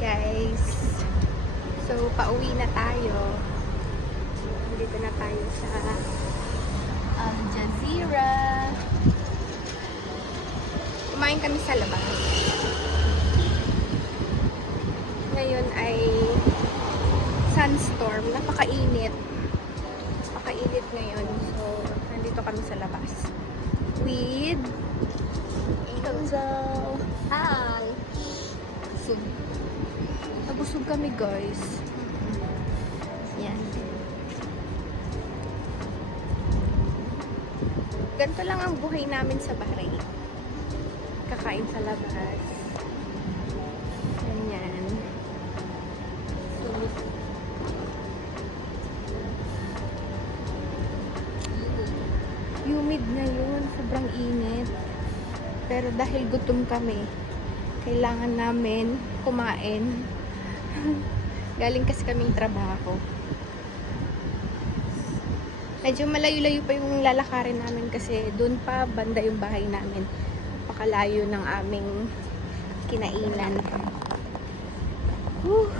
guys. So, pauwi na tayo. Dito na tayo sa Al Jazeera. Kumain kami sa labas. Ngayon ay sunstorm. Napakainit. Napakainit ngayon. So, nandito kami sa labas. With Angel. Hi! Busog. Nabusog kami, guys. Yan. Ganito lang ang buhay namin sa Bahrain. Kakain sa labas. Ganyan. So, humid ngayon. Sobrang init. Pero dahil gutom kami, kailangan namin kumain. Galing kasi kaming trabaho. Medyo malayo-layo pa yung lalakarin namin kasi doon pa banda yung bahay namin. Pakalayo ng aming kinainan. Whew.